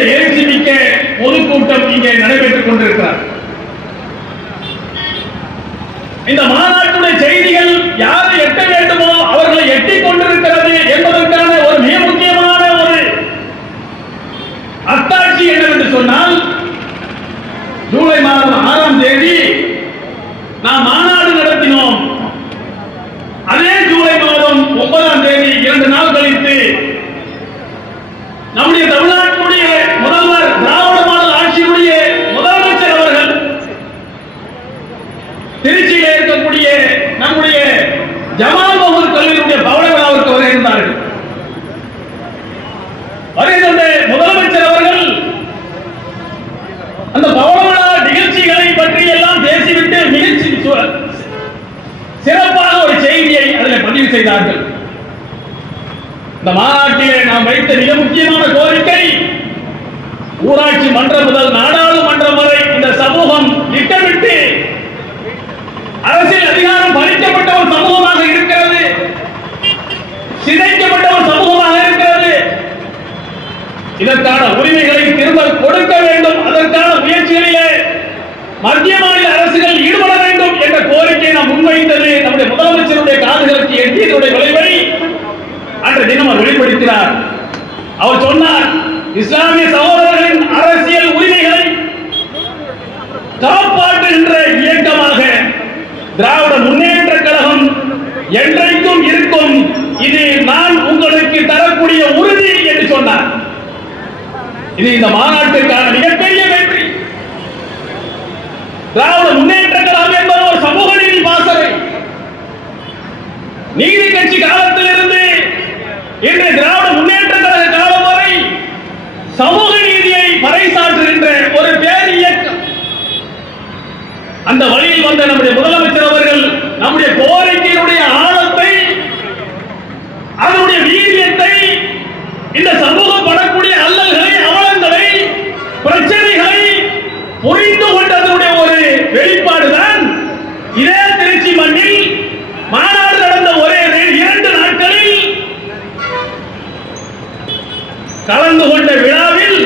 இந்த எழுச்சி மிக்க பொதுக்கூட்டம் இங்கே நடைபெற்றுக் கொண்டிருக்கிறார். இந்த மாநாட்டுடைய செய்திகள் யாரை எட்ட வேண்டுமோ அவர்களை எட்டிக் கொண்டிருக்கிறது என்பதற்கான ஒரு மிக முக்கியமான ஒரு அத்தாட்சி என்னவென்று சொன்னால், ஜூலை மாதம் 6ஆம் தேதி நாம் மாநாடு நடத்தினோம். அதே ஜூலை மாதம் 9ஆம் தேதி 2 நாள் கழித்து நம்முடைய தமிழ்நாட்டுடைய முதல்வர், திராவிட மாடல் ஆட்சியுடைய முதலமைச்சர் அவர்கள் திருச்சியில் இருக்கக்கூடிய நம்முடைய ஜமால் முகமது கல்லூரியுடைய பவள விழாவிற்கு வருகின்றார்கள். வருகின்ற முதலமைச்சர் அவர்கள் அந்த பவள விழா நிகழ்ச்சிகளை பற்றி எல்லாம் பேசிவிட்டு நிகழ்ச்சி சிறப்பாக ஒரு செய்தியை அதில் பதிவு செய்தார்கள். இந்த மாநாட்டிலே நாம் வைத்த மிக முக்கியமான கோரிக்கை, ஊராட்சி மன்றம் முதல் நாடாளுமன்றம் வரை இந்த சமூகம் திட்டமிட்டு அரசியல் அதிகாரம் பறிக்கப்பட்ட ஒரு சமூகமாக இருக்கிறது, சிதைக்கப்பட்ட ஒரு சமூகமாக இருக்கிறது. இதற்கான உரிமைகளை திரும்ப கொடுக்க வேண்டும், அதற்கான முயற்சிகளிலே மத்திய மாநில அரசுகள் ஈடுபட வேண்டும் என்ற கோரிக்கையை நாம் முன்வைத்தது நம்முடைய முதலமைச்சருடைய காதுகளுக்கு எட்டியதுடைய விளைவை அன்று தினம் அவர் வெளிப்படுத்தினார். அவர் சொன்னார், இஸ்லாமிய சகோதரர்களின் அரசியல் உரிமைகளை காப்பாற்றுகின்ற இயக்கமாக திராவிட முன்னேற்ற கழகம் என்றைக்கும் இருக்கும், இது நான் உங்களுக்கு தரக்கூடிய உறுதி என்று சொன்னார். இது இந்த மாநாட்டிற்கான மிகப்பெரிய வெற்றி. திராவிட முன்னேற்ற கழகம் என்பது ஒரு சமூக நீதி பாசறை. நீதி கட்சி காலத்திலிருந்து இன்று திராவிட முன்னேற்ற கழக காலம் வரை சமூக நீதியை பறைசாற்றுகின்ற ஒரு பேர் இயக்கம். அந்த வழியில் வந்த நம்முடைய முதலமைச்சர் அவர்கள் நம்முடைய கோரிக்கையினுடைய ஆழத்தை, அதனுடைய வீரியத்தை, இந்த சமூகம் படக்கூடிய அல்லல்களை, அவலங்களை, பிரச்சனைகளை புரிந்து கொண்டதனுடைய ஒரு வெளிப்பாடுதான் இதே திருச்சி மண்ணில் மாநாடு நடந்த ஒரே 2 நாட்களில் கலந்து கொண்ட விழாவில்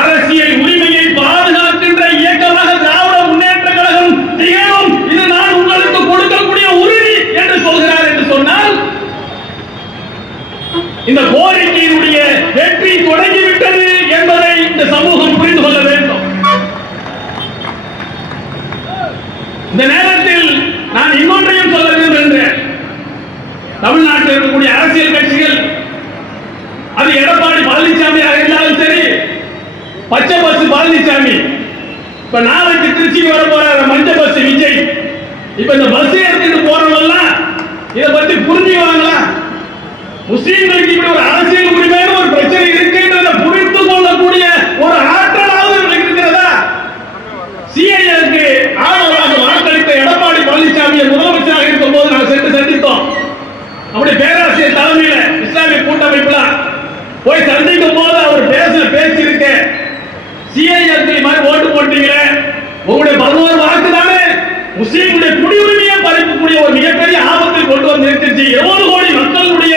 அரசியல் உரிமையை பாதுகாக்கின்ற இயக்கமாக திராவிட முன்னேற்ற கழகம் திகழும், இது நான் உங்களுக்கு கொடுக்கக்கூடிய உறுதி என்று சொல்கிறார் என்று சொன்னால், இந்த கோரிக்கையினுடைய வெற்றி தொடங்கிவிட்டது என்பதை இந்த சமூகம் புரிந்து கொள்ள வேண்டும். இந்த நேரத்தில் நான் இன்னொன்றையும் சொல்ல விரும்புகின்றேன். தமிழ்நாட்டில் இருக்கக்கூடிய அரசியல் கட்சிகள், அது எடப்பாடி பழனிசாமியாக இருந்தாலும் சரி, பச்சை பஸ் பழனிசாமி, இப்ப நாளைக்கு திருச்சிக்கு வர போற மஞ்ச பஸ் விஜய், இப்ப இந்த பஸ் எடுத்துட்டு போறவங்க இதை பத்தி புரிஞ்சுவாங்களா? முஸ்லீம்களுக்கு இப்படி ஒரு அரசியல் உரிமையான ஒரு பிரச்சனை இருக்குன்றதை புரிந்து கொள்ளக்கூடிய ஒரு ஆற்றலாவது இருக்கிறதா? சிஐஏக்கு ஆதரவாக வாக்களித்த எடப்பாடி பழனிசாமியை முதலமைச்சராக இருக்கும் போது நாங்கள் சென்று சந்தித்தோம். நம்முடைய பேராசிரியர் தலைமையில இஸ்லாமிய கூட்டமைப்புல போய் சந்திக்கும் போது அவர் பேச்சு இருக்க, சிஐஏக்கு மாதிரி ஓட்டு போட்டீங்க, உங்களுடைய 11 வாக்கு தானே முஸ்லீம்களுடைய குடியுரிமையை பறிக்கக்கூடிய ஒரு மிகப்பெரிய ஆபத்தில் கொண்டு வந்து நிறுத்திச்சு. 70 கோடி மக்களுடைய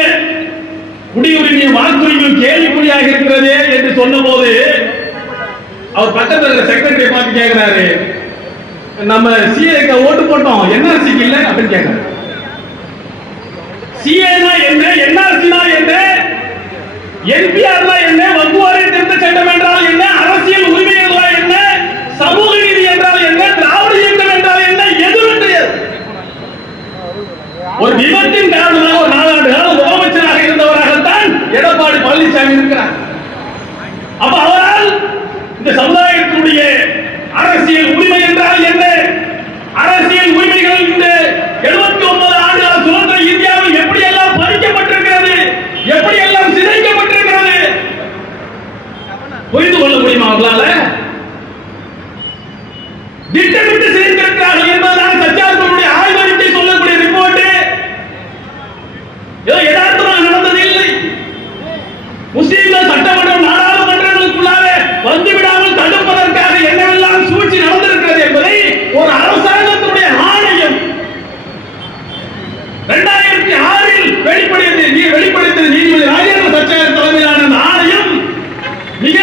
குடியுரிமையும் வாக்குரிமையும் கேள்விக்குறியாக இருக்கிறது என்று சொன்ன போது அவர் பக்கத்தில் செக்ரட்டரி பார்த்து கேட்கிறாரு, நம்ம சிஏக்கு ஓட்டு போட்டோம், என்ஆர்சிக்கு இல்ல அப்படின்னு கேட்கிறாரு. சிஏனா என்ன, என்ஆர்சினா என்ன, என்பிஆர்னா என்ன, வகுவாரி திருத்த சட்டம் என்றால் என்ன, அரசியல் உரிமை என்றால் என்ன, சமூக நீதி என்றால் என்ன, திராவிட இயக்கம் என்றால் என்ன, எதுவும் தெரியாது. ஒரு விபத்தின் காரணமாக ஒரு 4 ஆண்டு காலம் முதலமைச்சராக இருந்தவராகத்தான் எடப்பாடி பழனிசாமி இருக்கிறார். அப்ப அவரால் இந்த சமுதாயத்தினுடைய அரசியல் உரிமை என்றால் என்ன, அரசியல் உரிமைகள் இந்த 79 ஆண்டுகால சுதந்திர இந்தியாவில் எப்படி எல்லாம் பறிக்கப்பட்டிருக்கிறது, எப்படி எல்லாம் சிதைக்கப்பட்டிருக்கிறது புரிந்து கொள்ள முடியுமா அவர்களால? திட்டமிட்டு செய்திருக்கிறார்கள் என்பதுதான் சச்சார்புடைய ஆய்வறிக்கை சொல்லக்கூடிய ரிப்போர்ட். ஏதோ யதார்த்தமாக நடந்தது இல்லை. முஸ்லீம்கள் சட்டமன்றம் நாடாளுமன்றங்களுக்குள்ளாக வந்துவிடாமல் தடுப்பதற்காக என்னவெல்லாம் சூழ்ச்சி நடந்திருக்கிறது என்பதை ஒரு அரசாங்கத்துடைய ஆணையம் 2006 வெளிப்படுத்தியது நீதிபதி ராஜேந்திர சச்சார் தலைமையிலான அந்த ஆணையம் மிக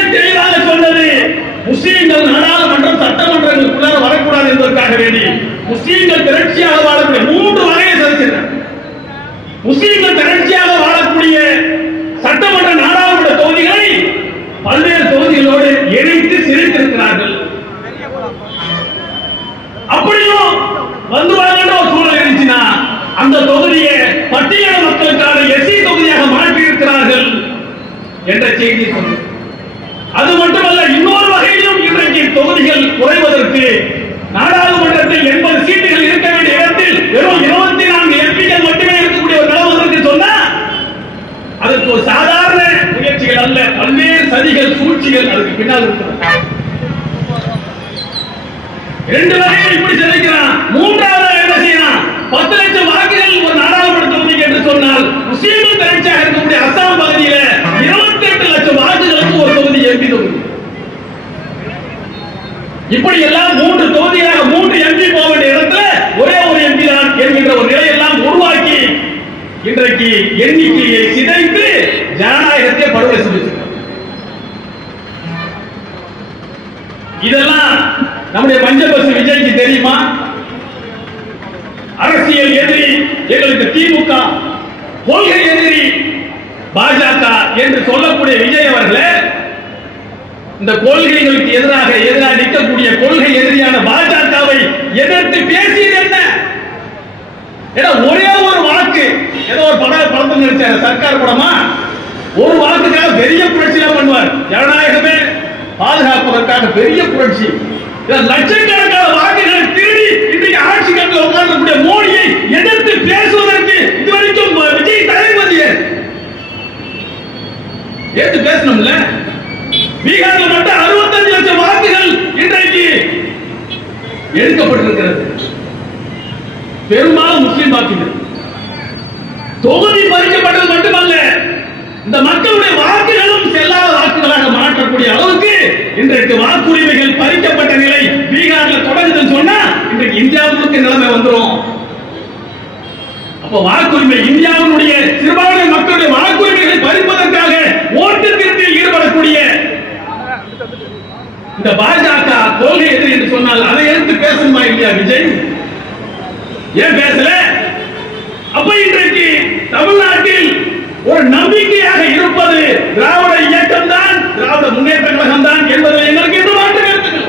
முஸ்லீம்கள் திரட்சியாக வாழக்கூடிய 3 வகையை சதிச்சிருக்காங்க. முஸ்லீம்கள் திரட்சியாக வாழக்கூடிய சட்டமன்ற நாடாளுமன்ற தொகுதிகளை பல்வேறு தொகுதிகளோடு இணைத்து சிரித்திருக்கிறார்கள். அப்படியும் வந்துவாங்கன்ற ஒரு சூழல் இருந்துச்சுன்னா அந்த தொகுதியை பட்டியல மக்களுக்கான எஸ்சி தொகுதியாக மாற்றி இருக்கிறார்கள் என்ற செய்தி சொன்னது. அது மட்டுமல்ல, இன்னொரு வகையிலும் இன்றைக்கு தொகுதிகள் குறைவதற்கு நாடாளுமன்றத்தில் 80 சீட்டுகள் இருக்க வேண்டிய இடத்தில் வெறும் 24 எம்பிக்கள் மட்டுமே இருக்கக்கூடிய ஒரு நிலவரத்திற்கு சொன்னா அதற்கு ஒரு சாதாரண முயற்சிகள் அல்ல, பல்வேறு சதிகள் சூழ்ச்சிகள் அதுக்கு பின்னால் இருக்கிறது. 2 வகையில் இப்படி சிதைக்கிறான். மூன்றாவது என்ன செய்யறான்? 10 லட்சம் வாக்குகள் ஒரு நாடாளுமன்ற தொகுதிக்கு என்று சொன்னால் முஸ்லீம்கள் திரட்சியாக இருக்கக்கூடிய அசாம் பகுதியில் 28 லட்சம் வாக்குகளுக்கு ஒரு தொகுதி எம்பி தொகுதி. இப்படி எல்லாம் 3 தொகுதியாக 3 எம்பி போக வேண்டிய இடத்துல ஒரே ஒரு எம்பி தான் என்கின்ற ஒரு நிலையெல்லாம் உருவாக்கி இன்றைக்கு எண்ணிக்கையை சிதைத்து ஜனநாயகத்தை படுகொலை செய்திருக்கிறார். இதெல்லாம் நம்முடைய பஞ்சபசி விஜய்க்கு தெரியுமா? அரசியல் எதிரி எங்களுக்கு திமுக, கொள்கை எதிரி பாஜக என்று சொல்லக்கூடிய விஜய் அவர்களே, இந்த கொள்கைகளுக்கு எதிராக நிற்கக்கூடிய கொள்கை எதிரியான பாஜகவை எதிர்த்து பேசியது என்ன? ஒரே ஒரு வாக்கு, ஏதோ ஒரு படத்தில் நடிச்சாரு சர்க்கார் படமா, ஒரு வாக்குக்காக பெரிய புரட்சி பண்ணுவார். ஜனநாயகமே பாதுகாப்பதற்காக பெரிய புரட்சி. லட்சக்கணக்கான வாக்குகளை திருடி இன்றைக்கு ஆட்சி கட்டில் உட்கார்ந்தக்கூடிய மோடியை எதிர்த்து பேசுவதற்கு இதுவரைக்கும் விஜய் தளபதி ஏற்று பேசணும்ல. பீகாரில் மட்டும் 65 லட்சம் வாக்குகள் இன்றைக்கு எடுக்கப்பட்டிருக்கிறது. பெரும்பாலும் முஸ்லிம் வாக்குகள். தொகுதி பறிக்கப்பட்டது மட்டுமல்ல, இந்த மக்களுடைய வாக்குகளும் செல்லாத வாக்குகளாக மாற்றக்கூடிய அளவுக்கு இன்றைக்கு வாக்குரிமைகள் பறிக்கப்பட்ட நிலை பீகாரில் தொடங்குதுன்னு சொன்னா இன்றைக்கு இந்தியாவுக்கு நிலைமை வந்துடும். அப்ப வாக்குரிமை, இந்தியாவுடைய சிறுபான்மை மக்களுடைய வாக்குரிமைகளை பறிப்பதற்காக ஓட்டு திருப்பில் ஈடுபடக்கூடிய இந்த பாஜக கொள்கை எதிரி என்று சொன்னால் அதை எடுத்து பேசணுமா இல்லையா விஜய்? ஏன் பேசல? அப்ப இன்றைக்கு தமிழ்நாட்டில் ஒரு நம்பிக்கையாக இருப்பது திராவிட இயக்கம் தான், திராவிட முன்னேற்ற கழகம் தான் என்பதில் எங்களுக்கு எந்த மாற்று கருத்து.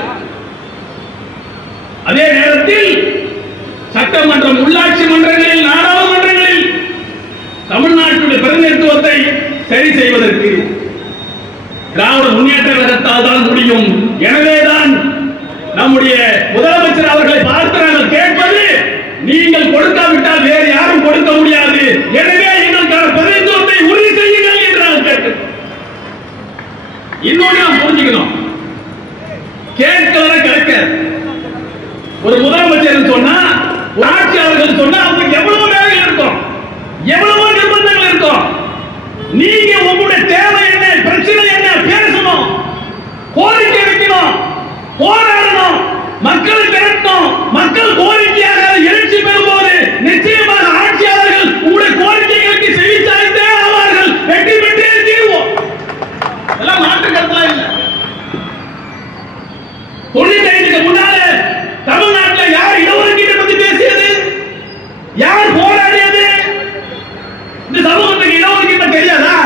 அதே நேரத்தில் சட்டமன்றம், உள்ளாட்சி மன்றங்களில், நாடாளுமன்றங்களில் தமிழ்நாட்டுடைய பிரதிநிதித்துவத்தை சரி செய்வதற்கு திராவிட முன்னேற்ற கழகத்தால் தான் முடியும். எனவேதான் நம்முடைய முதலமைச்சர் அவர்களை பார்த்து நாங்கள் கேட்பது, நீங்கள் கொடுக்காவிட்டால் வேறு யாரும் கொடுக்க முடியாது, எனவே எங்களுக்கான பிரதிநிதித்துவத்தை உறுதி செய்யுங்கள் என்று நாங்கள் கேட்கிறோம். இன்னொன்று நாம் புரிஞ்சுக்கணும், கேட்கல கிடைக்க ஒரு முதலமைச்சர் சொன்னா, ஒரு ஆட்சியாளர்கள் சொன்னா அவங்களுக்கு எவ்வளவு வேலைகள் இருக்கும், எவ்வளவோ நிர்பந்தங்கள் இருக்கும். நீங்க உங்களுடைய தேவை என்ன, பிரச்சனை என்ன பேசணும், கோரிக்கை வைக்கணும், போராடணும், மக்களை திரட்டணும். மக்கள் கோரிக்கையாக எழுச்சி பெறும்போது நிச்சயமாக ஆட்சியாளர்கள் உங்களுடைய கோரிக்கைகளுக்கு செவிசாய்த்தே ஆவார்கள், வெற்றி பெற்றே தீர்வோம். இதெல்லாம் மாற்று கருத்தெல்லாம் இல்லை. 95க்கு முன்னால தமிழ்நாட்டில் யார் இடஒதுக்கீட்டை பத்தி பேசியது, யார் போராடியது? இந்த சமூகத்துக்கு இடஒதுக்கீட்டை தெரியாதா?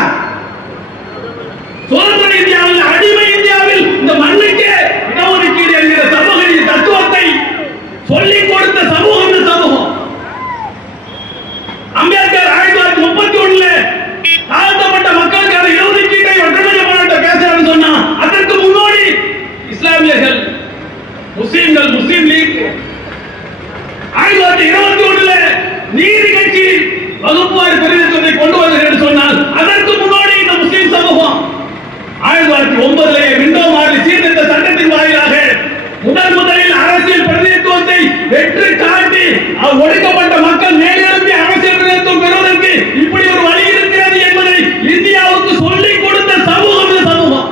சுதந்திர இந்தியாவில், அடிமை இந்தியாவில் இந்த மண்ணுக்கு இடஒதுக்கீடு என்கிற சமூக தத்துவத்தை சொல்லிக் கொடுத்த சமூகம் இந்த சமூகம். அம்பேத்கர் 1931 தாழ்த்தப்பட்ட மக்களுக்கான இடஒதுக்கீட்டை ஒற்றுமை மாநாட்டை பேசுறான்னு சொன்னா அதற்கு முன்னோடி இஸ்லாமியர்கள், முஸ்லிம்கள், முஸ்லிம் லீக் 1921 நீதி கட்சி வகுப்புவாரி பிரதிநிதித்துவத்தை கொண்டு வருகிறது சொன்னால் அதற்கு முன்னோடி இந்த முஸ்லிம் சமூகம் 1909 விண்டோ மாறி சீர்திருத்த சட்டத்தின் வாயிலாக முதலில் அரசியல் பிரதிநிதித்துவத்தை வெற்றி காட்டி ஒடுக்கப்பட்ட மக்கள் மேலெழுப்பி அரசியல் பிரதிநிதித்துவம் பெறுவதற்கு இப்படி ஒரு வழி இருக்கிறது என்பதை இந்தியாவுக்கு சொல்லிக் கொடுத்த சமூகம் இந்த சமூகம்.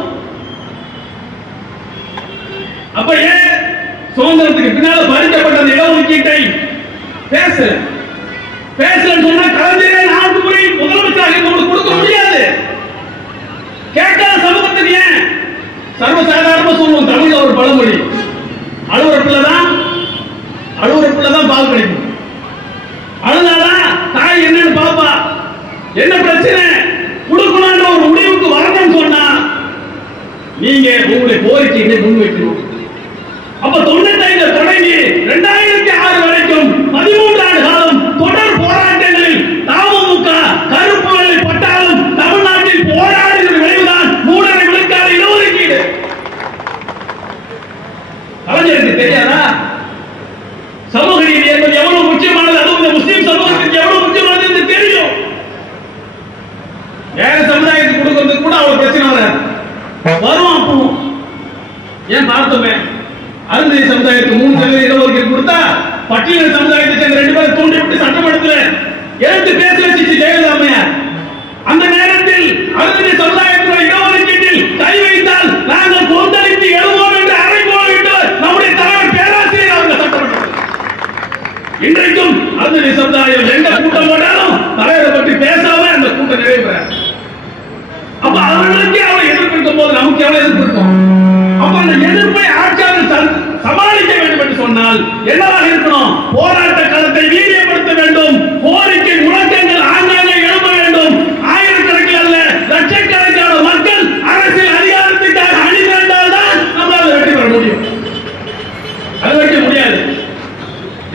அப்ப ஏன் சுதந்திரத்துக்கு பின்னால பறிக்கப்பட்ட இடஒதுக்கீட்டை பேசலன்னு சொன்னா கலைஞரே 4 முறை முதலமைச்சராக கொடுக்க முடியாது. கேட்காத சமூகத்துக்கு ஏன்? சர்வசாதாரணமா சொல்லுவோம், தமிழ்ல ஒரு பழமொழி, அழுவுறப்புலதான் என்ன பிரச்சனை கொடுக்கணும்ன்ற ஒரு முடிவுக்கு வரணும்னு சொன்னா நீங்க உங்களுடைய கோரிக்கைகளை முன்வைக்கணும். அப்ப 95 தொடங்கி 2006 வரைக்கும் 13 ஆண்டு காலம் தொடர் போராட்டங்களில் தமுக கருப்பு வெள்ளை பட்டாலும் தமிழ்நாட்டில் போராடிய விளைவுதான் 3.5 விழுக்காடு இடஒதுக்கீடு. கலைஞருக்கு தெரியாதா சமூக நீதி என்பது எவ்வளவு முக்கியமானது, அதுவும் இந்த முஸ்லிம் சமூகத்திற்கு எவ்வளவு முக்கியமானது என்று தெரியும். வேற சமுதாயத்துக்கு கொடுக்கிறது கூட அவ்வளவு பிரச்சனை வராது. வரும் அப்போ ஏன் பார்த்தோமே அருந்ததி சமுதாயத்துக்கு 3% இடஒதுக்கீடு கொடுத்தா பட்டியல் சமுதாயத்தை சேர்ந்த 2 பேரை தூண்டி விட்டு சட்டமன்றத்தில் எடுத்து பேச வச்சு ஜெயலலிதா. அந்த நேரத்தில் அருந்ததி சமுதாயத்தில் இடஒதுக்கீட்டில் கை வைத்தால் நாங்கள் கொந்தளித்து எழுவோம் என்று அறைகோலிட்டு நம்முடைய தலைவர் பேராசிரியர் அவர்கள் சட்டமன்றத்தில் இன்றைக்கும் அருந்ததி சமுதாயம் எந்த கூட்டம் போட்டாலும் தலைவரை பற்றி பேசாம அந்த கூட்டம் நிறைவேறாது. அப்ப அவர்களுக்கு அவரை எதிர்ப்பிருக்கும் போது நமக்கு எவ்வளவு எதிர்ப்பு இருக்கும்? அப்ப அந்த எதிர்ப்பை ஆட்சியாளர் சமாளிக்க வேண்டும் என்று சொன்னால் என்னவாக இருக்கணும்? போராட்ட களத்தை வீரியப்படுத்த வேண்டும், கோரிக்கை முழக்கங்கள் ஆங்காங்கே எழுப்ப வேண்டும். ஆயிரக்கணக்கில் அல்ல லட்சக்கணக்கான மக்கள் அரசியல் அதிகாரத்துக்காக அணிதிரண்டால் தான் நம்மளால் வெற்றி பெற முடியும். அது வைக்க முடியாது.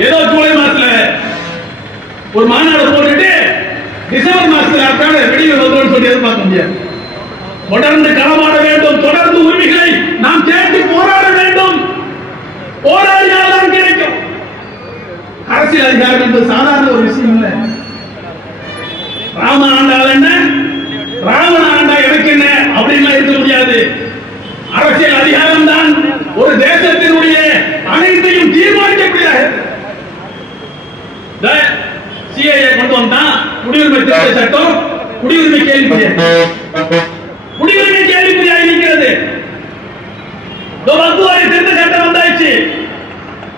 ஏதோ ஜூலை மாசத்துல ஒரு மாநாடு போட்டுட்டு டிசம்பர் மாசத்துல அதுக்கான வெடிகள் வரும்னு சொல்லி எதிர்பார்க்க முடியாது. தொடர்ந்து களமாட வேண்டும், தொடர்ந்து உரிமைகளை நாம் கேட்டு போராட வேண்டும். போராடினால்தான் கிடைக்கும். அரசியல் அதிகாரம் என்பது சாதாரண ஒரு விஷயம் இல்லை. ராம ஆண்டால் என்ன, ராவண ஆண்டா எனக்கு என்ன அப்படின்னு இருக்க முடியாது. அரசியல் அதிகாரம் தான் ஒரு தேசத்தினுடைய அனைத்தையும் தீர்மானிக்கக்கூடியது. சிஏஏ கொண்டு வந்தா குடியுரிமை திருத்த சட்டம் குடியுரிமை கேள்விக்குறியாகி நிற்கிறது. வக்குவாரி திருத்த சட்டம் வந்தாச்சு.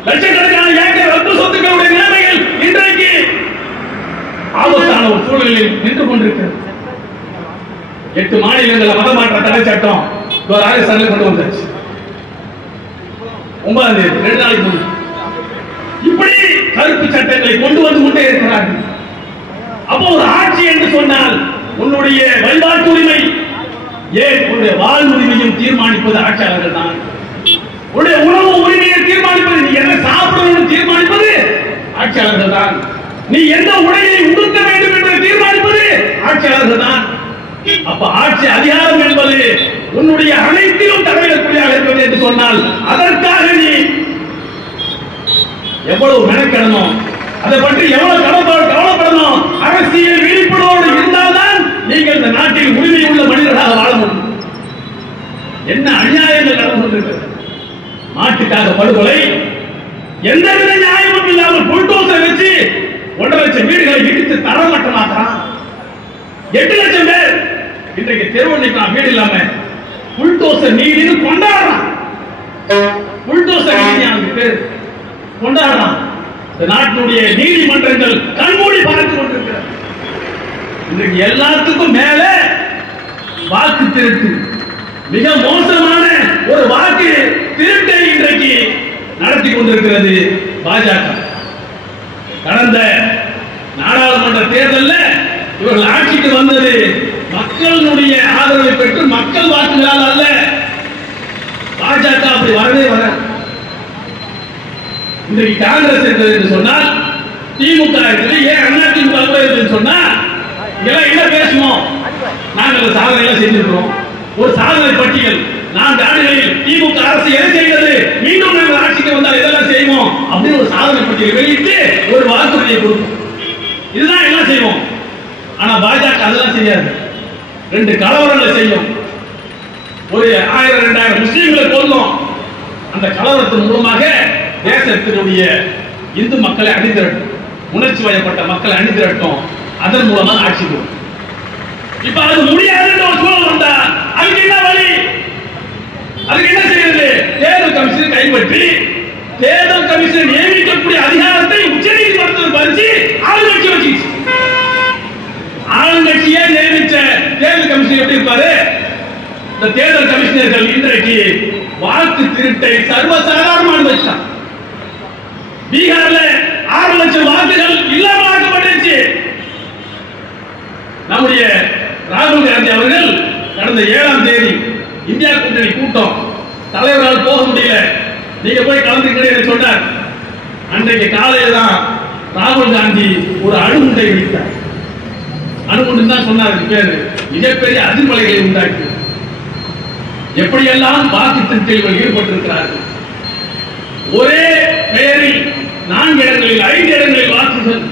லட்சக்கணக்கான ஏக்கர் வக்கு சொத்துக்களுடைய நிலைமைகள் இன்றைக்கு ஆபத்தான ஒரு சூழலில் நின்று கொண்டிருக்கிறது. 8 மாநிலங்களில் மதமாற்ற தடை சட்டம் ராஜஸ்தானில் கொண்டு வந்தாச்சு. 9ஆம் தேதி 2 நாளைக்கு முன்னாடி இப்படி கருப்பு சட்டங்களை கொண்டு வந்து கொண்டே இருக்கிறார்கள். அப்போ ஒரு ஆட்சி என்று சொன்னால் உன்னுடைய வழிபாட்டு உரிமை, ஏன் உன்னுடைய வாழ் உரிமையும் தீர்மானிப்பது ஆட்சியாளர்கள் தான். உன்னுடைய உணவு உரிமையை தீர்மானிப்பது, நீ என்ன சாப்பிடணும் தீர்மானிப்பது ஆட்சியாளர்கள் தான். நீ எந்த உடையை உடுத்த வேண்டும் என்று தீர்மானிப்பது ஆட்சியாளர்கள் தான். அப்ப ஆட்சி அதிகாரம் என்பது உன்னுடைய அனைத்திலும் தலையிடக்கூடியதாக இருக்கிறது என்று சொன்னால் அதற்காக நீ எவ்வளவு மெனக்கெடணும், அதை பற்றி எவ்வளவு கவலைப்படணும். அரசியல் விழிப்புணர்வோடு இருந்தால்தான் நீங்கள் இந்த நாட்டில் உரிமை உள்ள மனிதர்களாக வாழ முடியும். என்ன அநியாயங்கள் நடந்து கொண்டிருக்கிறது. நாட்டுக்காக படுகொலை, எந்தவித நியாயமும் இல்லாமல் புல்டோசர் வச்சு 1.5 லட்சம் வீடுகளை இடித்து தரமட்டமாக்குறான். 8 லட்சம் பேர் இன்றைக்கு தெருவண்ணிக்கலாம் வீடு இல்லாம புல்டோசர் நீதினு கொண்டாடுறான். புல்டோசர் நீதி பேர் கொண்டாடுறான். இந்த நாட்டினுடைய நீதிமன்றங்கள் கண்மூடி பார்த்து கொண்டிருக்கிறது. இன்றைக்கு எல்லாத்துக்கும் மேல வாக்கு திருட்டு, மிக மோசமான ஒரு வாக்கு திருட்டை இன்றைக்கு நடத்தி கொண்டிருக்கிறது பாஜக. கடந்த நாடாளுமன்ற தேர்தலில் இவர்கள் ஆட்சிக்கு வந்தது மக்களுடைய ஆதரவை பெற்று மக்கள் வாக்குகளால் அல்ல. பாஜக அப்படி வரவே வர. இன்றைக்கு காங்கிரஸ் இருக்கிறது என்று சொன்னால், திமுக இருக்குது, ஏன் அண்ணா திமுக இருக்குது சொன்னா இதெல்லாம் என்ன பேசுவோம்? நாங்கள் சாதனை செஞ்சிருக்கிறோம். ஒரு சாதனை பட்டியல் 4 ஆண்டுகளில் திமுக அரசு எதை செய்தது, மீண்டும் நாங்கள் ஆட்சிக்கு வந்தால் இதெல்லாம் செய்வோம் அப்படின்னு ஒரு சாதனை பட்டியல் வெளியிட்டு ஒரு வாக்குறுதியை கொடுக்கும். இதுதான் எல்லாம் செய்வோம். ஆனா பாஜக அதெல்லாம் செய்யாது. 2 கலவரங்களை செய்யும். ஒரு 1000-2000 முஸ்லிம்களை கொல்லும். அந்த கலவரத்தின் மூலமாக தேசத்தினுடைய இந்து மக்களை அணிதிரட்டும், உணர்ச்சி வயப்பட்ட மக்களை அணிதிரட்டும். அதன் மூலமாக ஆட்சி போடும். இப்ப அது முடியாது ஒரு சூழல் வந்தா அதுக்கு என்ன வழி? அதுக்கு என்ன செய்யறது? தேர்தல் கமிஷனை கைப்பற்றி தேர்தல் கமிஷன் நியமிக்கக்கூடிய அதிகாரத்தை உச்சநீதிமன்றத்தில் பறிச்சு ஆளுங்கட்சி வச்சு, ஆளுங்கட்சியே நியமிச்ச தேர்தல் கமிஷன் எப்படி இருப்பாரு? இந்த தேர்தல் கமிஷனர்கள் இன்றைக்கு வாக்கு திருட்டை சர்வசாதாரணமாக வச்சான். பீகார்ல 6 லட்சம் வாக்குகள் இல்லாமல் ஆக்கப்பட்டுச்சு. நம்முடைய ராகுல் காந்தி அவர்கள் கடந்த 7ஆம் தேதி இந்தியா கூட்டணி கூட்டம் தலைவரால் போக முடியல, நீங்க போய் கலந்துக்கிறேன் சொன்னார். அன்றைக்கு காலையில் தான் ராகுல் காந்தி ஒரு அணுகுண்டை விடுத்தார். அணுகுண்டு தான் சொன்னார் பேரு. மிகப்பெரிய அதிர்வலைகளை உண்டாக்கி எப்படியெல்லாம் வாக்கு திருத்தலில் ஈடுபட்டிருக்கிறார்கள். ஒரே பெயரில் 4 இடங்களில் 5 இடங்களில் வாக்குகள்,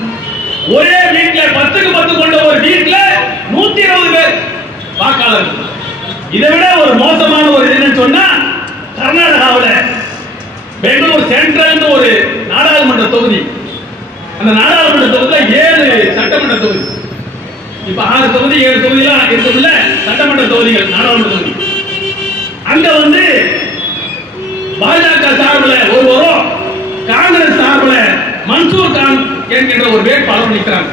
ஒரே வீட்டில் 10க்கு 10 கொண்ட ஒரு வீட்டில் 120 பேர் வாக்காளர்கள். இதை விட ஒரு மோசமான ஒரு என்னன்னு சொன்னா, கர்நாடகாவில் பெங்களூர் சென்ட்ரல் ஒரு நாடாளுமன்ற தொகுதி, அந்த நாடாளுமன்ற தொகுதியில் 7 சட்டமன்ற தொகுதி, இப்ப 6 தொகுதி 7 தொகுதியெல்லாம் இருக்குல்ல சட்டமன்ற தொகுதிகள், நாடாளுமன்ற தொகுதி. அங்க பாஜக சார்பில் ஒருவரும் காங்கிரஸ் சார்பில் மன்சூர் கான் என்கின்ற ஒரு வேட்பாளர் நிற்கிறாங்க.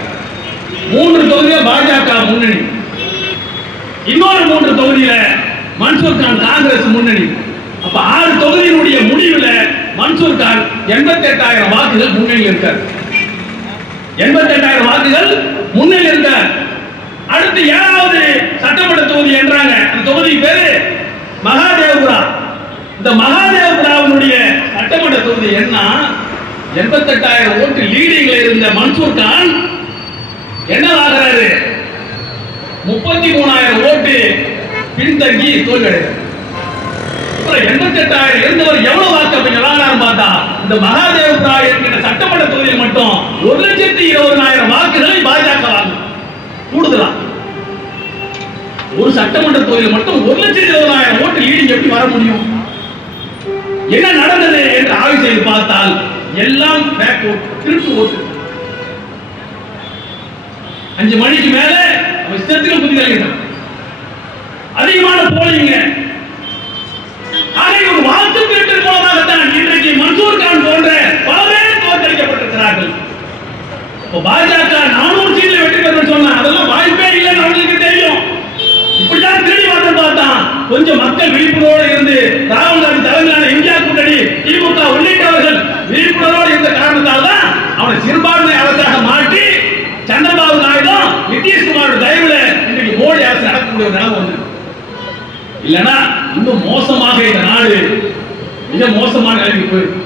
3 தொகுதியில் பாஜக முன்னணி, இன்னொரு 3 தொகுதியில மன்சூர் கான் காங்கிரஸ் முன்னணி. அப்ப 6 தொகுதியினுடைய முடிவுல மன்சூர் கான் 88,000 வாக்குகள் முன்னணியில் இருக்கார். 88,000 வாக்குகள் முன்னணியில் இருக்கார். அடுத்து 7வது சட்டமன்ற தொகுதி என்றாங்க. அந்த தொகுதி பேரு மகாதேவபுரா. இந்த மகாதேவபுராவினுடைய சட்டமன்ற தொகுதி என்ன, 88,000 ஓட்டு லீடிங்ல இருந்த மன்சூர் கான் என்னவாகிறாரு, 33,000 ஓட்டு பின்தங்கி தோல்வியடைகிறார். 88,000 இருந்தவர் எவ்வளவு வாக்கு வாங்கினார் பார்த்தா, இந்த மகாதேவபுரா என்கிற சட்டமன்ற தொகுதியில் மட்டும் 1,20,000 வாக்குகளை பாஜக வாங்கும். கூடுதலா ஒரு சட்டமன்ற தொகுதியில் மட்டும் 1,20,000 ஓட்டு லீடிங் எப்படி வர முடியும்? என்ன நடந்தது என்று ஆய்வு செய்து பார்த்தால் எல்லாம் பேக் ஓட்டு, திருட்டு ஓட்டு. 5 மணிக்கு மேல இஷ்டத்துக்கு புதிதாக அதிகமான போலிங்க. ஆக ஒரு வாக்கு திருட்டு மூலமாகத்தான் இன்றைக்கு மன்சூர் கான் போன்ற பல பேர் தோற்கடிக்கப்பட்டிருக்கிறார்கள். பாஜக 400 சீட்ல வெற்றி பெறும் சொன்னா அதெல்லாம் வாய்ப்பே இல்லைன்னு அவங்களுக்கு தெரியும். இப்படிதான் திருடி வந்து பார்த்தான். கொஞ்சம் மக்கள் விழிப்புணர்வோடு இருந்து ராகுல் காந்தி தலைமையிலான இந்தியா கூட்டணி திமுக உள்ளிட்டவர்கள் விழிப்புணர்வோடு இருந்த காரணத்தால் தான் அவனை சிறுபான்மை அரசாக மாற்றி சந்திரபாபு நாயுடு நிதிஷ்குமார் தயவுல இன்றைக்கு மோடி அரசு நடக்கக்கூடிய ஒரு நிலைமை வந்து, இல்லைன்னா இன்னும் மோசமாக இந்த நாடு மிக மோசமான நிலைக்கு போயிருக்கு.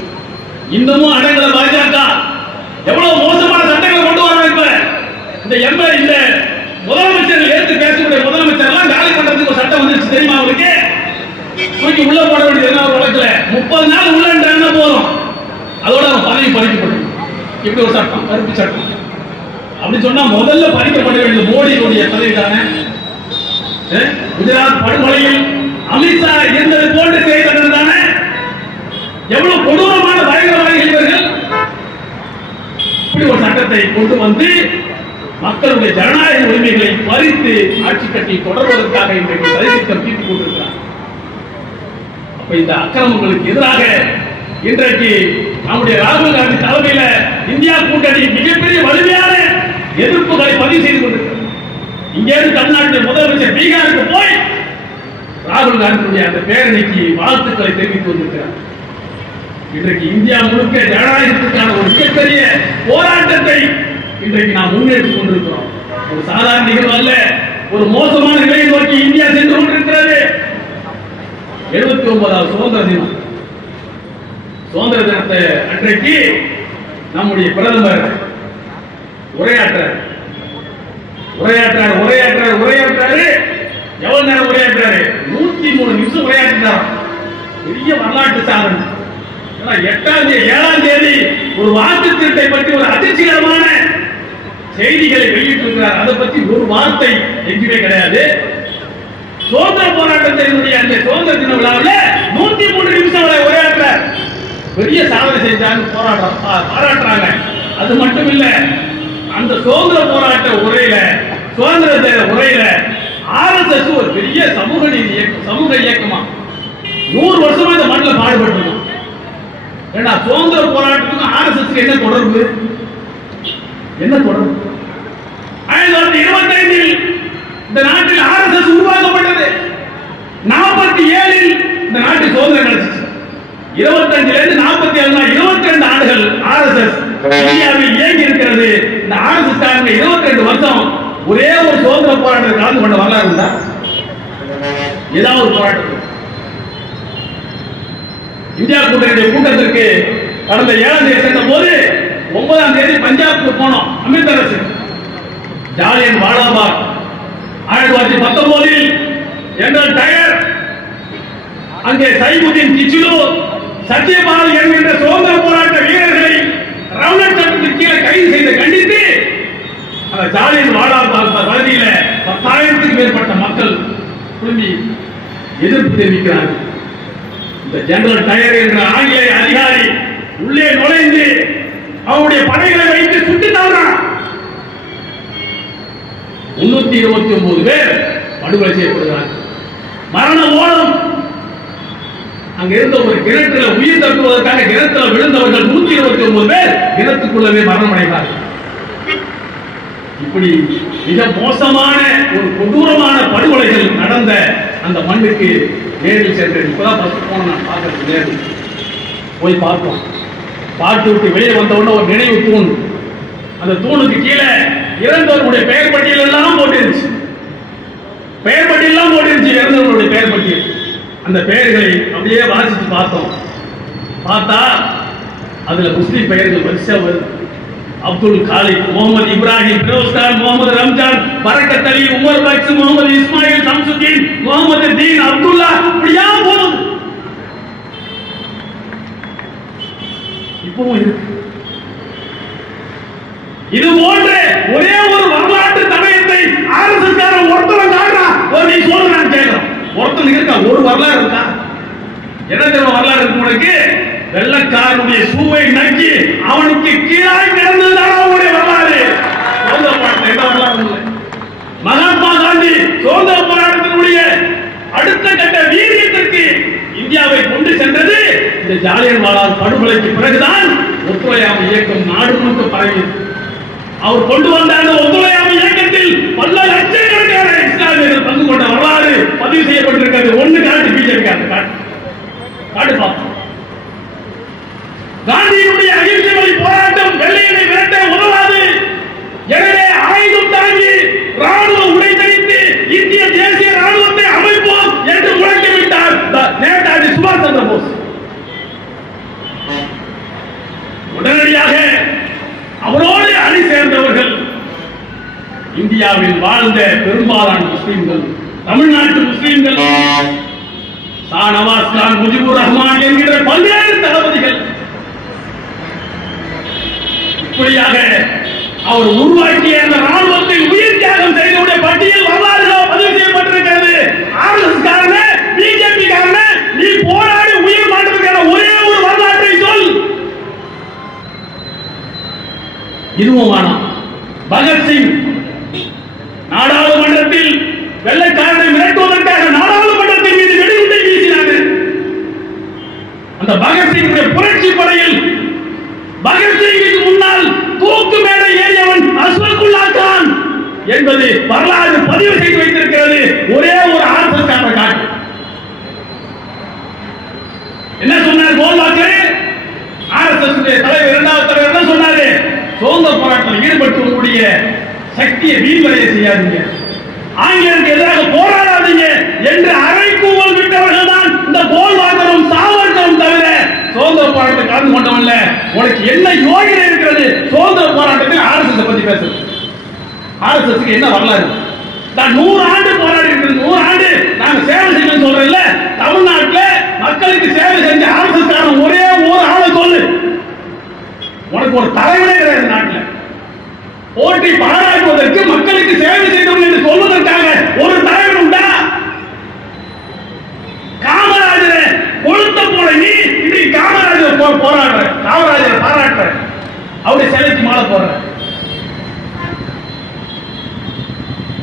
இன்னமும் அடங்கல பாஜக. எவ்வளவு மோசமான சட்டங்களை கொண்டு வராங்க. இப்ப இந்த இந்த முதலமைச்சர் எடுத்து பேசக்கூடிய முதலமைச்சர் எல்லாம் காலி பண்றதுக்கு ஒரு சட்டம் வந்துருச்சு தெரியுமா அவருக்கு? தூக்கி உள்ள போட வேண்டியது ஒரு வழக்குல 30 நாள் உள்ள என்ன போதும், அதோட அவன் பதவி பறிக்கப்படும். இப்படி ஒரு சட்டம், கருப்பு சட்டம். அப்படி சொன்னா முதல்ல பறிக்கப்பட வேண்டியது மோடியுடைய பதவி தானே. குஜராத் படுகொலையில் அமித்ஷா இருந்தது போன்று செய்தது தானே. எவ்வளவு கொடூரமான பயங்கரவாதிகள் இவர்கள். இப்படி ஒரு சட்டத்தை கொண்டு வந்து மக்களுடைய ஜனநாயக உரிமைகளை பறித்து ஆட்சி கட்டி தொடர்வதற்காக இன்றைக்கு சதித்திட்டம் தீட்டிக் கொண்டிருக்கிறார். அப்ப இந்த அக்கிரமங்களுக்கு எதிராக இன்றைக்கு நம்முடைய ராகுல் காந்தி தலைமையில இந்தியா கூட்டணி மிகப்பெரிய வலிமையான எதிர்ப்புகளை பதிவு செய்து கொண்டிருக்கிறது. இங்கிருந்து தமிழ்நாட்டில் முதலமைச்சர் பீகாருக்கு போய் ராகுல் காந்தியுடைய அந்த பேரணிக்கு வாழ்த்துக்களை தெரிவித்து வந்திருக்கிறார். இன்றைக்கு இந்தியா முழுக்க ஜனநாயகத்திற்கான ஒரு மிகப்பெரிய போராட்டத்தை இன்றைக்கு நாம் முன்னெடுத்துக் கொண்டிருக்கிறோம். ஒரு சாதாரண நிகழ்வு அல்ல, ஒரு மோசமான நிலையை நோக்கி இந்தியா சென்று கொண்டிருக்கிறது. 79வது சுதந்திர தினம். சுதந்திர தினத்தை அன்றைக்கு நம்முடைய பிரதமர் உரையாற்றாரு. எவ்வளவு நேரம் உரையாற்றாரு? 103 நிமிஷம் உரையாற்றினார். பெரிய வரலாற்று சாதனை. 7ஆம் தேதி ஒரு வாக்கு திருட்டை பற்றி ஒரு அதிர்ச்சிகரமான செய்திகளை வெளியிட்டிருக்கிறார். அதை பற்றி ஒரு வார்த்தை எங்குமே கிடையாது. சுதந்திர போராட்டத்தினுடைய அந்த சுதந்திர தின விழாவில் 103 நிமிஷம் உரையாற்றார். பெரிய சாதனை செஞ்சாங்க, பாராட்டுறாங்க. அது மட்டும் இல்ல, அந்த சுதந்திர போராட்ட உரையில RSS ஒரு பெரிய சமூக இயக்கமா 100 வருஷமா இந்த மண்ணில் பாடுபட்டு சுதந்திர போராட்டத்துக்கும் RSS என்ன தொடர்பு? 1925 இந்த நாட்டில் RSS உருவாக்கப்பட்டது. 47 இந்த நாட்டில் சுதந்திரம் கிடைச்சிச்சு. 25 இருந்து 47 22 ஆண்டுகள் RSS இந்தியாவில் இயங்கி இருக்கிறது. இந்த RSS 22 வருஷம் ஒரே ஒரு சுதந்திர போராட்டத்தில் கலந்து கொண்ட வரலாறு இருந்தா ஏதாவது ஒரு போராட்டம் இந்தியா கூட்டணியுடைய கூட்டத்திற்கு கடந்த 7ஆம் தேதி சென்ற போது 9ஆம் தேதி பஞ்சாபுக்கு போனோம். அமிர்தசரஸ் ஜாலியன் வாலாபாக் 1919 ஜெனரல் டயர் அங்கே சைபுதீன் கிச்சிலு சத்யபால் என்கின்ற சுதந்திர போராட்ட வீரர்களை ரவுலட் சட்டத்திற்கு கீழே கைது செய்து கண்டித்து அந்த ஜாலியன் வாலாபாக் பகுதியில் 10,000க்கும் மேற்பட்ட மக்கள் குழுமி எதிர்ப்பு தெரிவிக்கிறார்கள். இந்த ஜெனரல் டயர் என்ற ஆங்கிலேய அதிகாரி உள்ளே நுழைந்து அவருடைய படைகளை வைத்து சுட்டு தள்ளுறான். 329 பேர் படுகொலை செய்யப்படுகிறார்கள். மரண ஓலம். அங்க இருந்த ஒரு கிணற்றில் உயிர் தப்புவதற்காக கிணற்றில் விழுந்தவர்கள் 129 பேர் கிணத்துக்குள்ளவே மரணம் அடைந்தார்கள். இப்படி மிக மோசமான ஒரு கொடூரமான படுகொலைகள் நடந்த அந்த மண்ணுக்கு நேரில் சென்றேன். இப்பதான் ஃபர்ஸ்ட் போன நான் பார்க்கறது நேரில் போய் பார்த்தோம். பார்த்து விட்டு வெளியே வந்தவுடனே ஒரு நினைவு தூண், அந்த தூணுக்கு கீழே இறந்தவர்களுடைய பெயர் பட்டியல் எல்லாம் போட்டிருந்துச்சு. பெயர் பட்டியல் எல்லாம் போட்டிருந்துச்சு, இறந்தவர்களுடைய பெயர் பட்டியல். அந்த பெயர்களை அப்படியே வாசித்து பார்த்தோம். பார்த்தா அதுல முஸ்லிம் பெயர்கள் வரிசையா வருது. அப்துல் காலித், முகமது இப்ராஹிம், பிரோஸ்கான், முகமது ரம்ஜான், பரக்கத் அலி, உமர் பக்ஸ், முகமது இஸ்மாயில், சம்சுதீன், முகமது தீன், அப்துல்லா, இப்படியா போகுது. இப்பவும் இருக்கு. இது போன்ற ஒரே ஒரு வரலாற்று தடயத்தை ஆர்எஸ்எஸ் காரன் ஒருத்தவன் காட்டுறான். நீ சொல்ல நான் கேட்கிறோம். ஒருத்தன் இருக்கா? ஒரு வரலாறு இருக்கா? என்ன தெரியுமா வரலாறு இருக்கு உனக்கு? வெள்ளக்காரனுடைய சூவை நக்கி அவனுக்கு கீழாய் கிடந்ததுதான் அவனுடைய வரலாறு. சுதந்திர போராட்டம் எந்த வரலாறு இல்லை. மகாத்மா காந்தி சுதந்திர போராட்டத்தினுடைய அடுத்த கட்ட வீரியத்திற்கு இந்தியாவை கொண்டு சென்றது இந்த ஜாலியன் வாலாபாக் படுகொலைக்கு பிறகுதான் ஒத்துழையாமை இயக்கம் நாடு முழுக்க பரவியது. அவர் கொண்டு வந்த அந்த ஒத்துழையாமை இயக்கத்தில் பல லட்சக்கணக்கான இஸ்லாமியர்கள் பங்கு கொண்ட வரலாறு பதிவு செய்யப்பட்டிருக்கிறது. ஒண்ணு காட்டு பிஜேபி காட்டு பார்ப்போம். காந்தியினுடைய அகிம்சை வழி போராட்டம் வெள்ளையனை விரட்ட உதவாது. எனவே ஆயுதம் தாங்கி ராணுவ உடை தரித்து இந்திய தேசிய ராணுவத்தை அமைப்போம் என்று முழக்கிவிட்டார் நேதாஜி சுபாஷ் சந்திர போஸ். உடனடியாக அவரோடு அணி சேர்ந்தவர்கள் இந்தியாவில் வாழ்ந்த பெரும்பாலான முஸ்லிம்கள், தமிழ்நாட்டு முஸ்லிம்கள், ஷா நவாஸ் கான், முஜிபுர் ரஹ்மான் என்கிற பல்வேறு தளபதிகள், இப்படியாக அவர் உருவாக்கிய அந்த ராணுவத்தை உயிர் தியாகம் செய்தவுடைய பட்டியல் வரலாறுகள் பதிவு செய்யப்பட்டிருக்கிறது. ஆர்எஸ்எஸ் காரன, பிஜேபி காரன, நீ போராடி உயிர் மாற்றத்துக்கான ஒரே ஒரு வரலாற்றை சொல். இதுவும் வேணாம். பகத்சிங் நாடாளுமன்றத்தில் வெள்ளைக்காரனை மிரட்டுவதற்காக நாடாளுமன்றத்தின் மீது வெடிகுண்டை வீசினார்கள். அந்த பகத்சிங் புரட்சி படையில் பகத்சிங்கிற்கு முன்னால் தூக்கு மேடை ஏறியவன் அஸ்வகுல்லா கான் என்பது வரலாறு பதிவு செய்து வைத்திருக்கிறது. ஒரே ஒரு ஆர்எஸ்எஸ் காரன் காட்டு. என்ன சொன்னார் கோல்வாக்கு? ஆர்எஸ்எஸ் தலைவர், இரண்டாவது தலைவர் என்ன சொன்னாரு? சுதந்திர போராட்டத்தில் ஈடுபட்டுடைய சக்தியை வீண்வரைய செய்யாதீங்க, ஆங்கிலேயருக்கு எதிராக போராடாதீங்க என்று அறைகூவல் விட்டவர்கள் தான் இந்த கோல்வாக்கரும் சாவர்கரும் தவிர சுதந்திர போராட்டத்தை கலந்து கொண்டவன்ல. உனக்கு என்ன யோகிதை இருக்கிறது சுதந்திர போராட்டத்தில் ஆர்எஸ்எஸ் பத்தி பேசுறது? ஆர்எஸ்எஸ் என்ன வரலாறு? நான் 100 ஆண்டு போராடி இருக்கிறது. 100 ஆண்டு நாங்க சேவை செய்யணும்னு சொல்றேன்ல. தமிழ்நாட்டில் மக்களுக்கு சேவை செஞ்ச ஆர்எஸ்எஸ் காரன் ஒரே ஒரு ஆளை சொல்லு. உனக்கு ஒரு தலைவனே கிடையாது நாட்டில். போட்டி பாராட்டுவதற்கு மக்களுக்கு சேவை செய்தோம் என்று சொல்வதற்காக ஒரு தலைவர் உண்டா? காமராஜரை கொளுத்த போல நீ இன்னைக்கு காமராஜர் போராடுற, காமராஜரை பாராட்டுற, அவருடைய சிலைக்கு மாலை போடுற.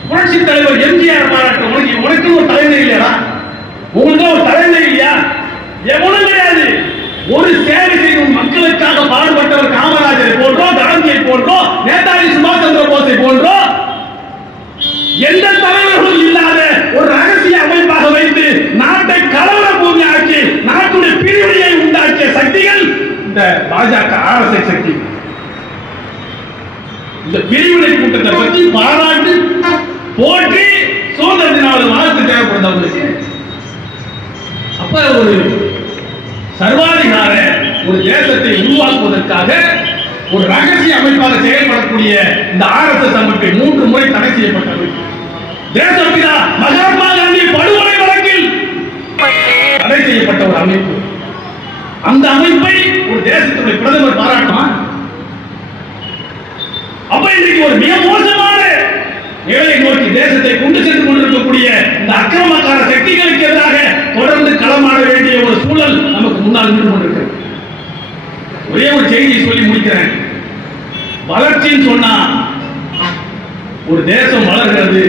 புரட்சி தலைவர் எம்ஜிஆர் பாராட்டுற. உனக்கு ஒரு தலைமை இல்லையா? உங்களுக்கு ஒரு தலைமை இல்லையா? எவனும் கிடையாது. ஒரு சேவை செய்யும் மக்களுக்காக பாடுபட்டவர் காமராஜரை போன்றோ, காந்தியை போன்றோ, நேதாஜி சுபாஷ் சந்திர போஸை போன்றோ எந்த தலைவர்களும் இல்லாத ஒரு ரகசிய அமைப்பாக வைத்து நாட்டை கலவர பூமி ஆக்கி நாட்டுடைய பிரிவினையை உண்டாக்கிய சக்திகள் இந்த பாஜக ஆர்எஸ்எஸ் சக்தி. இந்த பிரிவினை கூட்டத்தை பற்றி பாராட்டு போற்றி சுதந்திர தின வாழ்த்து தேவைப்படுது. அப்ப ஒரு சர்வாதிகார ஒரு தேசத்தை உருவாக்குவதற்காக ஒரு ரகசிய அமைப்பாக செயல்படக்கூடிய இந்த RSS அமைப்பை 3 முறை தடை செய்யப்பட்டது. தேசப்பிதா மகாத்மா காந்தி படுகொலை வழக்கில் தடை செய்யப்பட்ட ஒரு அமைப்பு. அந்த அமைப்பை ஒரு தேசத்துடைய பிரதமர் பாராட்டுமா? அப்ப இன்றைக்கு ஒரு மிக மோசமான நிலையை நோக்கி தேசத்தை கொண்டு சென்று கொண்டிருக்கக்கூடிய இந்த அக்கிரமக்கார சக்திகளுக்கு எதிராக தொடர்ந்து களமாட வேண்டிய ஒரு சூழல் நமக்கு முன்னால் நின்று கொண்டிருக்கிறது. ஒரே ஒரு செய்தியை சொல்லி முடிக்கிறேன். வளர்ச்சின்னு சொன்னா ஒரு தேசம் வளர்கிறது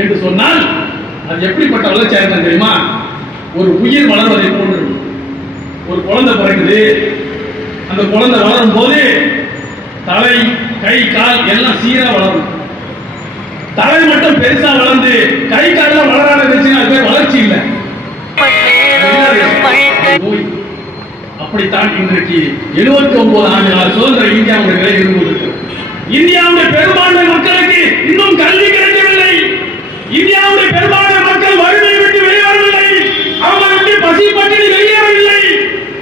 என்று சொன்னால் அது எப்படிப்பட்ட வளர்ச்சியா இருக்கும் தெரியுமா? ஒரு உயிர் வளர்வதை போன்று. ஒரு குழந்தை பிறகுது, அந்த குழந்தை வளரும் போது தலை கை கால் எல்லாம் சீரா வளரும். தலை மட்டும் பெருசா வளர்ந்து கை கால் வளராத இருந்துச்சுன்னா வளர்ச்சி இல்லை. அப்படித்தான் இன்றைக்கு 79 ஆண்டுகள் சுதந்திர இந்தியாவுடைய நிலை இருந்து கொண்டிருக்கிறது. இந்தியாவுடைய பெரும்பான்மை மக்களுக்கு இன்னும் கல்வி கிடைக்கவில்லை. இந்தியாவுடைய பெரும்பான்மை மக்கள் வறுமை விட்டு வெளிவரவில்லை. அவர்களுக்கு பசி பட்டினி வெளியேறவில்லை.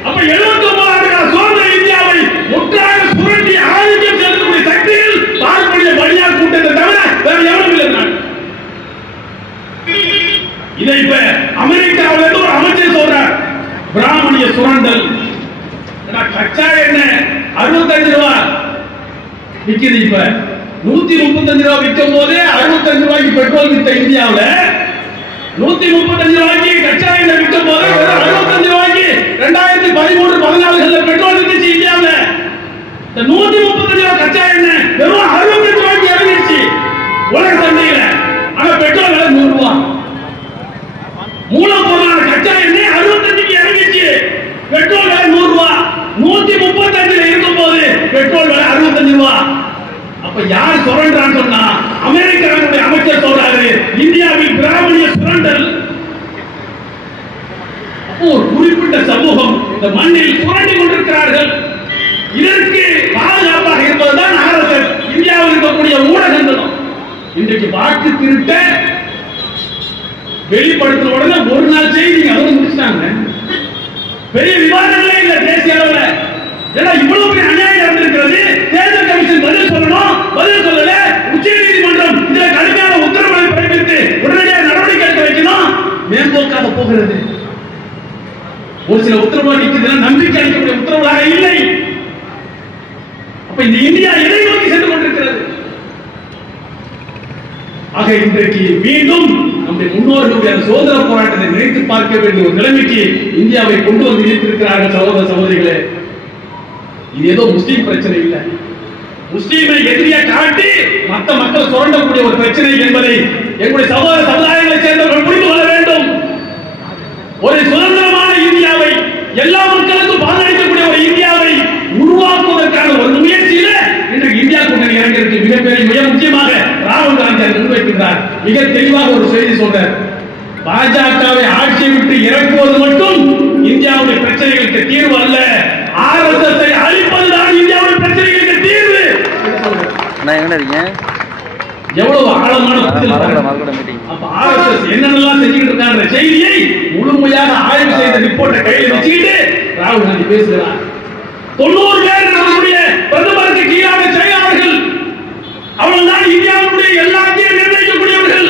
அப்ப 79 ஆண்டுகள் சுதந்திர இந்தியாவை முற்றாக சுரண்டி ஆதிக்கம் செலுத்தக்கூடிய சக்திகள் பார்ப்பனிய பணியார் கூட்டத்தை தவிர வேறு எவரும் இல்லை. இதை இப்ப அமெரிக்காவில் இருந்து ஒரு அமைச்சர் சொல்றார், பிராமணிய சுரண்டல். கச்சா எண்ணெய் 65 ரூபாய் விற்குது. இப்ப 135 ரூபாய் விற்கும் போது 65 ரூபாய்க்கு பெட்ரோல் வித்த இந்தியாவில் 135 ரூபாய்க்கு கச்சா எண்ணெய் விற்கும் போது 65 ரூபாய்க்கு 2013-14 பெட்ரோல் வித்துச்சு இந்தியாவில். 135 ரூபாய் கச்சா எண்ணெய் வெறும் 65 ரூபாய்க்கு இறங்கிடுச்சு உலக சந்தையில. ஆனா பெட்ரோல் விலை 100 ரூபாய். மூலப்பொருளான கச்சா எண்ணெய் 65க்கு இறங்கிடுச்சு. பெட்ரோல் விலை 100 ரூபாய். 135 இருக்கும் போது பெட்ரோல் விலை 65 ரூபாய். அப்ப யார் சுரண்டான்னு சொன்னா அமெரிக்காவுடைய அமைச்சர் சொல்றாரு, இந்தியாவில் பிராமணிய சுரண்டல். அப்போ ஒரு குறிப்பிட்ட சமூகம் இந்த மண்ணில் சுரண்டி கொண்டிருக்கிறார்கள். இதற்கு பாதுகாப்பாக இருப்பதுதான் RSS, இந்தியாவில் இருக்கக்கூடிய ஊடகங்களும். இன்றைக்கு வாக்கு திருட்ட வெளிப்படுத்தின உடனே ஒரு நாள் செய்தி அவங்க முடிச்சிட்டாங்க. பெரிய விவாதங்களே இல்ல தேசிய அளவில். ஏன்னா இவ்வளவு பெரிய அநியாயம் நடந்திருக்கிறது. தேர்தல் கமிஷன் பதில் சொல்லணும், பதில் சொல்லல. உச்ச நீதிமன்றம் இதுல கடுமையான உத்தரவுகளை பிறப்பித்து உடனடியாக நடவடிக்கை எடுக்க வைக்கணும். மேம்போக்காக போகிறது. ஒரு சில உத்தரவுகள் நிற்கிறது, நம்பிக்கை அளிக்கக்கூடிய உத்தரவுகளாக இல்லை. அப்ப இந்த இந்தியா எதை நோக்கி சென்று கொண்டிருக்கிறது? ஆக இன்றைக்கு மீண்டும் நம்முடைய முன்னோர்களுடைய சுதந்திர போராட்டத்தை நினைத்து பார்க்க வேண்டிய ஒரு நிலைமைக்கு இந்தியாவை கொண்டு வந்து இருக்கிறார்கள் சகோதர சகோதரிகளே. இது ஏதோ முஸ்லீம் பிரச்சனை இல்லை. முஸ்லீமை எதிரியா காட்டி மற்ற மக்கள் சுரண்டக்கூடிய ஒரு பிரச்சனை என்பதை எங்களுடைய சகோதர சமுதாயங்களை சேர்ந்தவர்கள் புரிந்து கொள்ள வேண்டும். ஒரு சுதந்திரமான இந்தியாவை, எல்லா மக்களுக்கும் பாதுகாக்கக்கூடிய ஒரு இந்தியாவை உருவாக்குவதற்கான ஒரு முயற்சியில இன்றைக்கு இந்தியா கூட்டணி இறங்கியிருக்கு. மிக முக்கியமாக ராகுல் காந்தி முன்வைக்கின்றார். மிக தெளிவாக ஒரு செய்தி சொல்றார், பாஜகவை ஆட்சியை விட்டு இறக்குவது மட்டும் இந்தியாவுடைய பிரச்சனைகளுக்கு தீர்வு அல்ல, RSS அழிப்பதுதான் இந்தியாவுடைய பிரச்சனைகளுக்கு தீர்வு. எவ்வளவு ஆழமான அப்ப RSS என்னென்னலாம் செஞ்சுக்கிட்டு இருக்காங்க செய்தியை முழுமையாக ஆய்வு செய்த ரிப்போர்ட்டை கையில் வச்சுக்கிட்டு ராகுல் காந்தி பேசுகிறார். 90 பேர் நம்முடைய பிரதமருக்கு கீழான செயலாளர்கள். அவர்கள்தான் இந்தியாவுடைய எல்லாத்தையும் நிர்ணயிக்கக்கூடியவர்கள்.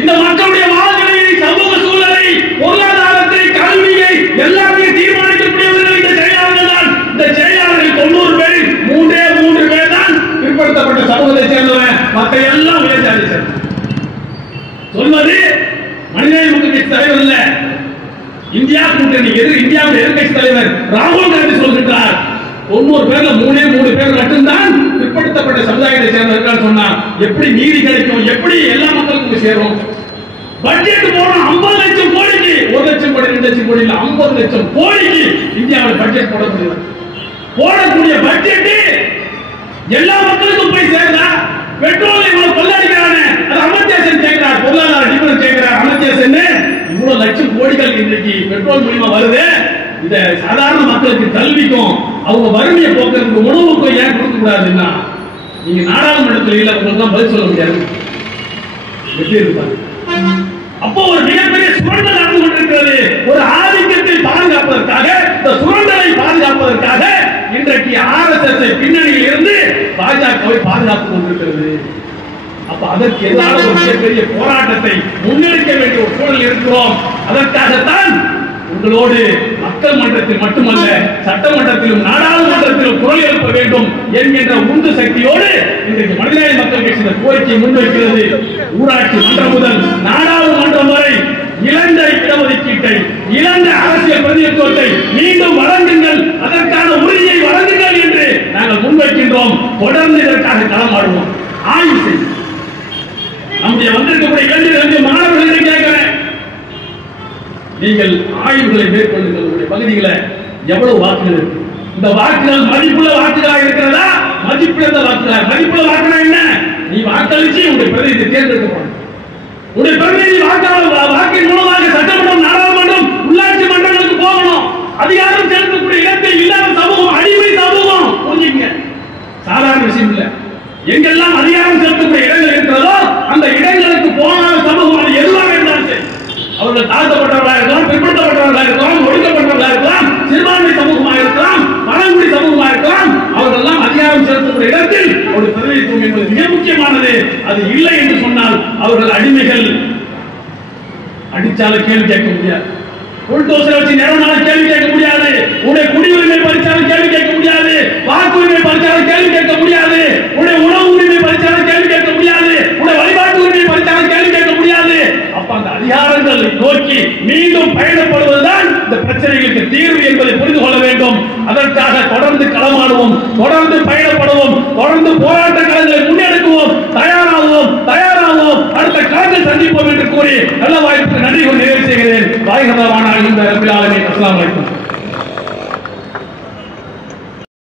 இந்த மக்களுடைய வாழ்க்கையை, சமூக சூழலை, பொருளாதாரத்தை, கல்வியை எல்லாத்தையும் தீர்மானிக்கக்கூடியவர்கள் இந்த செயலாளர்கள் தான். இந்த செயலாளர்கள் 90 பேரில் 3 பேர் தான் பிற்படுத்தப்பட்ட சமூகத்தை சேர்ந்தவன். மற்ற எல்லாம் விளையாடி சேர்ந்தவன். சொல்வது மனிதநேய கட்சி தலைவர் இல்ல, இந்தியா கூட்டணி இந்தியாவுடைய எதிர்க்கட்சி தலைவர் ராகுல் காந்தி சொல்கின்றார். 90 பேர்ல 3 பேர் மட்டும்தான் பிற்படுத்தப்பட்ட சமுதாயத்தை சேர்ந்தவர்கள் சொன்னா எப்படி நீதி கிடைக்கும்? எப்படி எல்லா மக்களுக்கும் சேரும்? பட்ஜெட் போறோம் 50 லட்சம் கோடிக்கு, 1 லட்சம் கோடி 2 லட்சம் கோடி இல்ல 50 லட்சம் கோடிக்கு இந்தியாவில் பட்ஜெட் போடக்கூடிய பட்ஜெட் எல்லா மக்களுக்கும் போய் சேருதா? பெட்ரோல் இவ்வளவு கொள்ளடிக்கிறானே, அது அமர்த்தியாசன் கேட்கிறார், பொருளாதார நிபுணர் கேட்கிறார், அமர்த்தியாசன் இவ்வளவு லட்சம் கோடிகள் இன்றைக்கு பெட்ரோல் மூலமா வருது. இத சாதாரண மக்களுக்கு கல்விக்கும் அவங்க வறுமையை போக்குறதுக்கு உணவுக்கும் ஏன் கொடுக்க கூடாதுன்னா நீங்க நாடாளுமன்றத்தில் இல்ல, உங்களுக்கு தான் பதில் சொல்ல முடியாது. எப்படி இருப்பாங்க? அப்போ ஒரு மிகப்பெரிய சுரண்டல் நடந்து கொண்டிருக்கிறது. ஒரு ஆதிக்கத்தை பாதுகாப்பதற்காக, இந்த சுரண்டலை பாதுகாப்பதற்காக இன்றைக்கு RSS பின்னணியில் இருந்து பாஜகவை பாதுகாத்துக் கொண்டிருக்கிறது. அப்ப அதற்கு எதிராக ஒரு மிகப்பெரிய போராட்டத்தை முன்னெடுக்க வேண்டிய ஒரு சூழல் இருக்கிறோம். அதற்காகத்தான் உங்களோடு மக்கள் மன்றத்தில் மட்டுமல்ல, சட்டமன்றத்திலும் நாடாளுமன்றத்திலும் குரல் எழுப்ப வேண்டும் என்கின்ற உந்து சக்தியோடு இன்றைக்கு மனிதநேய மக்கள் கட்சி கோரிக்கையை முன்வைக்கிறது. ஊராட்சி மன்றம் முதல் நாடாளுமன்றம் வரை இழந்த இடஒதுக்கீட்டை, இழந்த அரசியல் பிரதிநிதித்துவத்தை மீண்டும் வழங்குங்கள், அதற்கான உறுதியை வழங்குங்கள் என்று நாங்கள் முன்வைக்கின்றோம். தொடர்ந்து இதற்காக களமாடுவோம். ஆய்வு செய்யும் நம்முடைய வந்திருக்கக்கூடிய இளைஞர்களுக்கு மாணவர்களை கேட்கிறேன், நீங்கள் ஆய்வுகளை மேற்கொள்ளுங்கள். உங்களுடைய பகுதிகளில் எவ்வளவு வாக்குகள் இருக்கு? இந்த வாக்குகள் மதிப்புள்ள வாக்குகளாக இருக்கிறதா, மதிப்பிழந்த வாக்குகளா? மதிப்புள்ள வாக்குனா என்ன? நீ வாக்களிச்சு உங்களுடைய பிரதிநிதி தேர்ந்தெடுக்கப்படும். உங்களுடைய பிரதிநிதி வாக்கின் மூலமாக சட்டமன்றம், நாடாளுமன்றம், உள்ளாட்சி மன்றங்களுக்கு போகணும். அதிகாரம் செலுத்தக்கூடிய இடத்தில் இல்லாத சமூகம் அடிமை சமூகம். புரிஞ்சுங்க, சாதாரண விஷயம் இல்லை. எங்கெல்லாம் அதிகாரம் செலுத்தக்கூடிய இடங்கள் இருக்கிறதோ அந்த இடங்களுக்கு போகாத சமூகம் அது எதுவாக இருந்தாலும் சரி, அவர்கள் தாழ்த்தப்பட்டவர்களாக இருக்கலாம், பிற்படுத்தப்பட்டவர்களாக இருக்கலாம், ஒடுக்கப்பட்டவர்களாக இருக்கலாம், சிறுபான்மை சமூகமாக இருக்கலாம், பழங்குடி சமூகமாக இருக்கலாம், அவர்கள் எல்லாம் அதிகாரம் செலுத்தக்கூடிய இடத்தில் ஒரு பிரதிநிதித்துவம் என்பது மிக முக்கியமானது. அது இல்லை என்று சொன்னால் அவர்கள் அடிமைகள். அடிச்சாலும் கேள்வி கேட்க முடியாது, புல்டோசர் வச்சு நேரனாலும் கேள்வி கேட்க முடியாது, உடைய குடியுரிமை பறிச்சாலும் கேள்வி கேட்க முடியாது, வாக்குரிமை பறிச்சாலும் கேள்வி கேட்க முடியாது, உடைய உணவு உரிமை பறிச்சாலும் கேள்வி கேட்க முடியாது, உடைய வழிபாட்டு உரிமை பறிச்சாலும் கேள்வி கேட்க முடியாது. அப்ப அந்த அதிகாரங்களை நோக்கி மீண்டும் பயணப்படுவதுதான் இந்த பிரச்சனைகளுக்கு தீர்வு என்பதை புரிந்து கொள்ள வேண்டும். அதற்காக தொடர்ந்து களமாடுவோம், தொடர்ந்து பயணப்படுவோம், தொடர்ந்து போராட்ட களங்களை முன்னெடுக்குவோம், தயாராகுவோம். அடுத்த களத்தில் சந்திப்போம் என்று கூறி நல்ல வாய்ப்புக்கு நன்றி கொண்டு நிறைவு செய்கிறேன். வாய்கரமான அஸ்ஸலாமு அலைக்கும்.